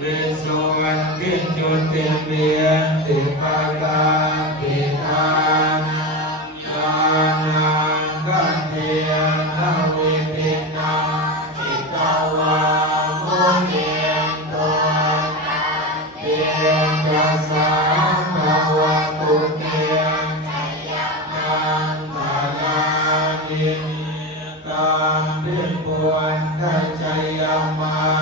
วิสุวันติจุติเมียติภาตาปิทานังญาณังกัจเทียนวิปินังอิตวามุนีตัวเตียงกัสสะภวตุเตียงมังคลานิตามพิปวนทัจจยมา